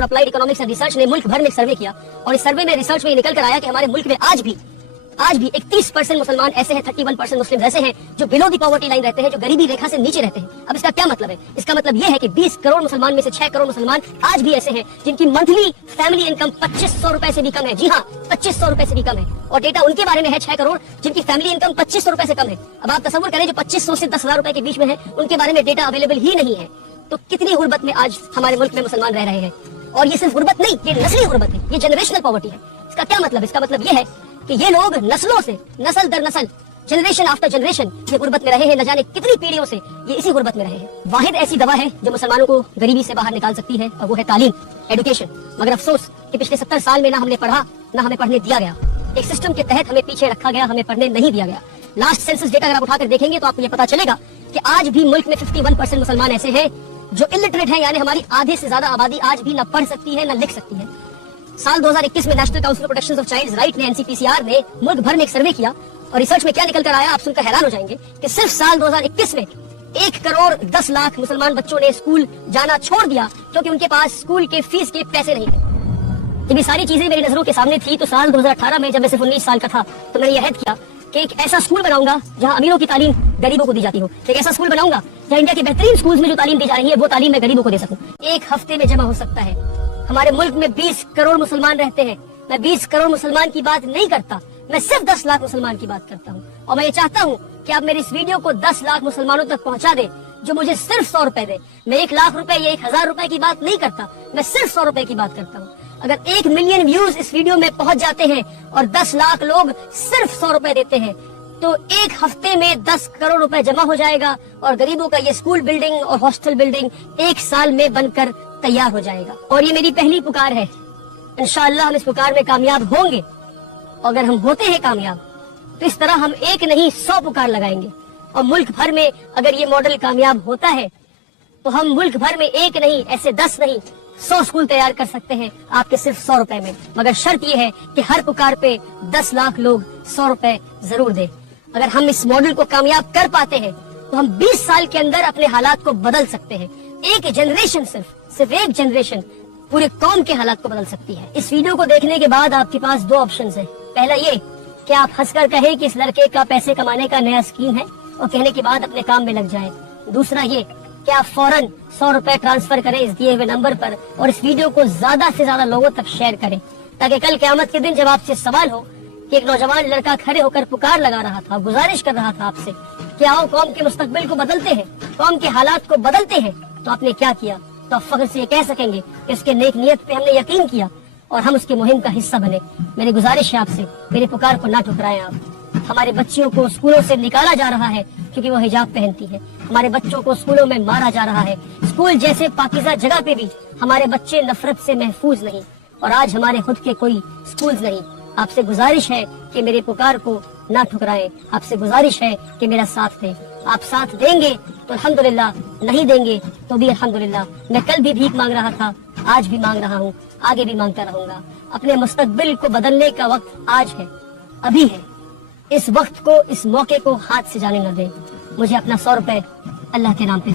For applied economics and research ने मुल्क भर में सर्वे किया, और इस सर्वे में रिसर्च में निकल कर आया कि हमारे मुल्क में आज भी 31% मुसलमान ऐसे हैं, 31% मुस्लिम ऐसे हैं जो बिलो दी पॉवर्टी लाइन रहते हैं, जो गरीबी रेखा से नीचे रहते हैं। अब इसका क्या मतलब है? इसका मतलब ये है कि 20 करोड़ मुसलमान में से 6 करोड़ मुसलमान आज भी ऐसे हैं जिनकी मंथली फैमिली इनकम 2500 रुपए से भी कम है। जी हाँ, 2500 रुपए से भी कम है। और डेटा उनके बारे में है 6 करोड़ जिनकी फैमिली इनकम 2500 रुपए से कम है। अब आप तसव्वुर करें जो 2500 से 10,000 रुपए के बीच में है, उनके बारे में डेटा अवेलेबल ही नहीं है। तो कितनी गुर्बत में आज हमारे मुल्क में मुसलमान रह रहे हैं। और ये सिर्फ गुर्बत नहीं, ये नस्ली गुर्बत है, ये जनरेशनल पॉवर्टी है। इसका क्या मतलब? इसका मतलब ये है कि ये लोग नस्लों से, नस्ल दर नस्ल, जनरेशन आफ्टर जनरेशन ये गुर्बत में रहे हैं। न जाने कितनी पीढ़ियों से ये इसी गुर्बत में रहे हैं। वाहिद ऐसी दवा है जो मुसलमानों को गरीबी से बाहर निकाल सकती है, और वो है तालीम, एजुकेशन। मगर अफसोस कि पिछले 70 साल में ना हमने पढ़ा, ना हमें पढ़ने दिया गया। एक सिस्टम के तहत हमें पीछे रखा गया, हमें पढ़ने नहीं दिया गया। लास्ट सेंसस डेटा अगर आप उठाकर देखेंगे तो आपको ये पता चलेगा कि आज भी मुल्क में 51% मुसलमान ऐसे हैं जो इलिटरेट है, यानी हमारी आधे से ज्यादा आबादी आज भी न पढ़ सकती है, न लिख सकती है। साल 2021 में national council for protection of child right ने, NCPCR ने मुल्क भर में एक सर्वे किया, और रिसर्च में क्या निकल कर आया आप सुनकर हैरान हो जाएंगे कि सिर्फ साल 2021 में 1 करोड़ 10 लाख मुसलमान बच्चों ने स्कूल जाना छोड़ दिया क्योंकि उनके पास स्कूल के फीस के पैसे नहीं थे। जब ये सारी चीजें मेरी नजरों के सामने थी तो साल 2018 में जब मैं सिर्फ 19 साल का था तो मैंने यह अहद किया कि एक ऐसा स्कूल बनाऊंगा जहां अमीरों की तालीम गरीबों को दी जाती हो। एक ऐसा स्कूल बनाऊंगा जहां इंडिया के बेहतरीन स्कूल्स में जो तालीम दी जा रही है वो तालीम मैं गरीबों को दे सकूं। एक हफ्ते में जमा हो सकता है। हमारे मुल्क में 20 करोड़ मुसलमान रहते हैं। मैं 20 करोड़ मुसलमान की बात नहीं करता, मैं सिर्फ 10 लाख मुसलमान की बात करता हूँ। और मैं ये चाहता हूँ कि आप मेरी इस वीडियो को 10 लाख मुसलमानों तक पहुँचा दे जो मुझे सिर्फ 100 रुपए दे। मैं 1 लाख रुपए या 1000 रुपए की बात नहीं करता, मैं सिर्फ 100 रुपए की बात करता हूँ। अगर 1 मिलियन व्यूज इस वीडियो में पहुंच जाते हैं और 10 लाख लोग सिर्फ 100 रुपए देते हैं तो एक हफ्ते में 10 करोड़ रुपए जमा हो जाएगा, और गरीबों का ये स्कूल बिल्डिंग और हॉस्टल बिल्डिंग 1 साल में बनकर तैयार हो जाएगा। और ये मेरी पहली पुकार है, इंशाअल्लाह हम इस पुकार में कामयाब होंगे। अगर हम होते हैं कामयाब तो इस तरह हम एक नहीं 100 पुकार लगाएंगे, और मुल्क भर में अगर ये मॉडल कामयाब होता है तो हम मुल्क भर में एक नहीं, ऐसे 10 नहीं 100 स्कूल तैयार कर सकते हैं आपके सिर्फ 100 रुपए में। मगर शर्त ये है कि हर पुकार पे 10 लाख लोग 100 रुपए जरूर दें। अगर हम इस मॉडल को कामयाब कर पाते हैं तो हम 20 साल के अंदर अपने हालात को बदल सकते हैं। एक जनरेशन, सिर्फ एक जनरेशन पूरे कौम के हालात को बदल सकती है। इस वीडियो को देखने के बाद आपके पास 2 ऑप्शंस हैं। पहला ये कि आप हंसकर कहें कि इस लड़के का पैसे कमाने का नया स्कीम है और कहने के बाद अपने काम में लग जाएं। दूसरा ये कि आप फौरन 100 रुपए ट्रांसफर करें इस दिए हुए नंबर पर, और इस वीडियो को ज्यादा से ज्यादा लोगों तक शेयर करें, ताकि कल क़यामत के दिन जब आपसे सवाल हो कि एक नौजवान लड़का खड़े होकर पुकार लगा रहा था, गुजारिश कर रहा था आपसे कि आओ कौम के मुस्तकबिल को बदलते हैं, कौम के हालात को बदलते हैं, तो आपने क्या किया, तो आप फख्र से ये कह सकेंगे कि उसके नेक नियत पे हमने यकीन किया और हम उसकी मुहिम का हिस्सा बने। मेरी गुजारिश है आपसे, मेरे पुकार को ना ठुकराएं आप। हमारे बच्चियों को स्कूलों से निकाला जा रहा है क्योंकि वो हिजाब पहनती है। हमारे बच्चों को स्कूलों में मारा जा रहा है। स्कूल जैसे पाकीज़ा जगह पे भी हमारे बच्चे नफरत से महफूज नहीं, और आज हमारे खुद के कोई स्कूल नहीं। आपसे गुजारिश है कि मेरे पुकार को ना ठुकराएं। आपसे गुजारिश है कि मेरा साथ दें। आप साथ देंगे तो अल्हम्दुलिल्लाह, नहीं देंगे तो भी अल्हम्दुलिल्लाह। मैं कल भी भीख मांग रहा था, आज भी मांग रहा हूँ, आगे भी मांगता रहूंगा। अपने मुस्तकबिल को बदलने का वक्त आज है, अभी है। इस वक्त को, इस मौके को हाथ से जाने न दें। मुझे अपना 100 रुपए अल्लाह के नाम पे